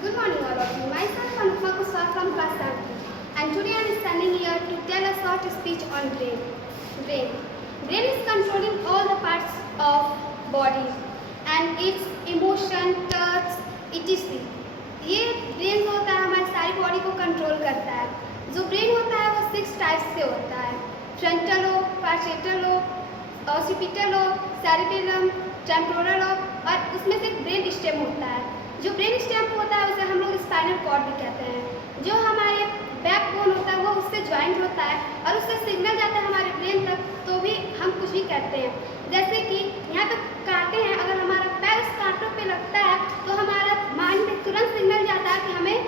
Good morning all of you. Myself Anupma Kuswa from class 7th and today I am standing here to tell a short speech on brain. Brain. Brain is controlling all the parts of body and its emotion, touch, etc. ये brain जो होता है हमारी सारी body को control करता है। जो ब्रेन होता है वो 6 टाइप्स से होता है। Frontal lobe, partial lobe, occipital lobe, cerebellum, temporal lobe और उसमें से ब्रेन स्टेम होता है। जो ब्रेन स्टेम होता है उसे हम लोग स्पाइनल कॉर्ड भी कहते हैं। जो हमारे बैकबोन होता है वो उससे ज्वाइंट होता है और उससे सिग्नल जाता है हमारे ब्रेन तक, तो भी हम कुछ भी कहते हैं। जैसे कि यहाँ पे कांटे हैं, अगर हमारा पैर उस कांटों पे लगता है तो हमारा माइंड में तुरंत सिग्नल जाता है कि हमें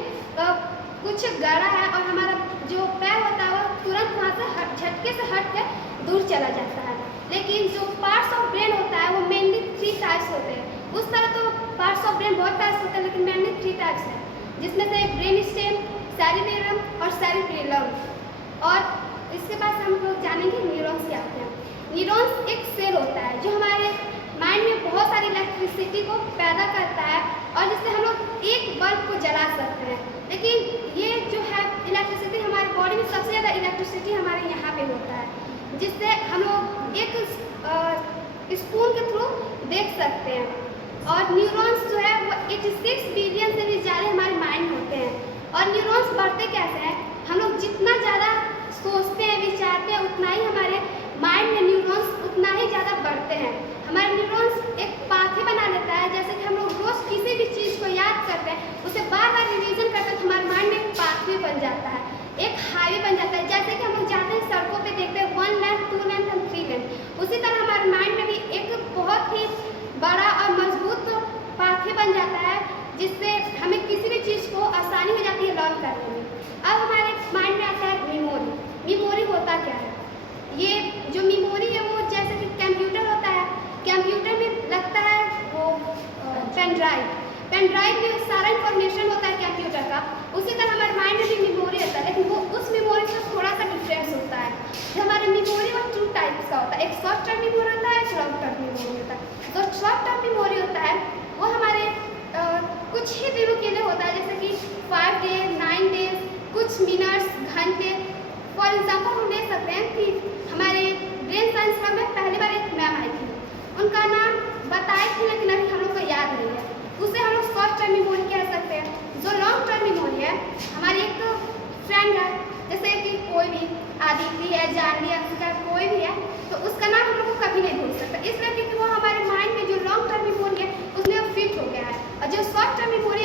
कुछ गड़ा है और हमारा जो पैर होता है वो तुरंत वहाँ से झटके से हट के दूर चला जाता है। लेकिन जो पार्ट्स ऑफ ब्रेन होता है वो मेनली 3 टाइप्स होते हैं। उस तरह तो पार्ट्स ऑफ ब्रेन बहुत टाइप्स होते हैं, लेकिन मेनली 3 टाइप्स हैं, जिसमें से ब्रेन स्टेम, सेरिबेलम और सेरिब्रेलम। और इसके बाद हम लोग जानेंगे न्यूरॉन्स क्या होते हैं। न्यूरॉन्स एक सेल होता है जो हमारे माइंड में बहुत सारी इलेक्ट्रिसिटी को पैदा करता है और जिससे हम लोग एक बल्ब को जला सकते हैं। लेकिन ये जो है इलेक्ट्रिसिटी, हमारी बॉडी में सबसे ज़्यादा इलेक्ट्रिसिटी हमारे यहाँ पे होता है, जिससे हम लोग एक स्पून के थ्रू देख सकते हैं। और न्यूरॉन्स जो है वो 86 बिलियन से भी ज़्यादा हमारे माइंड होते हैं। और न्यूरॉन्स बढ़ते कैसे हैं? हम लोग जितना ज़्यादा सोचते हैं, विचारते हैं, उतना ही हमारे माइंड में न्यूरॉन्स उतना ही ज़्यादा बढ़ते हैं। हमारे न्यूरॉन्स एक पाथवे बना लेता है। जैसे कि हम लोग रोज़ किसी भी चीज़ को याद करते हैं, उसे बार बार रिवीजन करते हैं तो हमारे माइंड में एक पाथवे बन जाता है, एक हाईवे बन जाता है। जैसे कि हम लोग जाते हैं सड़कों पे देखते हैं 1 लेन, 2 लेन और 3 लेन, उसी तरह हमारे माइंड में भी एक बहुत ही बड़ा और मजबूत पाथवे बन जाता है, जिससे हमें किसी भी चीज़ को आसानी हो जाती है लर्न करने में। अब हमारे माइंड में आता है मेमोरी। मेमोरी होता क्या है? ये जो मेमोरी है वो जैसे कि कंप्यूटर होता है, कंप्यूटर में लगता है वो पेन ड्राइव में सारा इंफॉर्मेशन होता है कंप्यूटर का। उसी तरह हमारे माइंड में भी मेमोरी होता है, लेकिन वो उस मेमोरी से थोड़ा सा डिफरेंस होता है। जो हमारे मेमोरी वो 2 टाइप्स का होता है, एक शॉर्ट टर्म मेमोरी होता है, एक लॉन्ग टर्म मेमोरी होता है। जो शॉर्ट टर्म मेमोरी होता है वो हमारे कुछ ही दिनों के लिए होता है, जैसे कि 5 डेज, 9 डेज, कुछ मिनट्स, घंटे। फॉर एग्जाम्पल हम ले सकते हैं कि हमारे ब्रेन साइंस क्लब में पहली बार एक मैम आई थी, उनका नाम बताए थे लेकिन अभी हम लोग को याद नहीं है। उसे हम लोग शॉर्ट टर्म मेमोरी कह सकते हैं। जो लॉन्ग टर्म मेमोरी है, हमारी एक फ्रेंड है, जैसे कि कोई भी आदित्य है, जानवी है, कोई भी है, तो उसका नाम हम लोग को कभी नहीं भूल सकता, इसलिए क्योंकि वो हमारे माइंड में जो लॉन्ग टर्म मेमोरी है उसमें फिट हो गया है। और जो शॉर्ट टर्म मेमोरी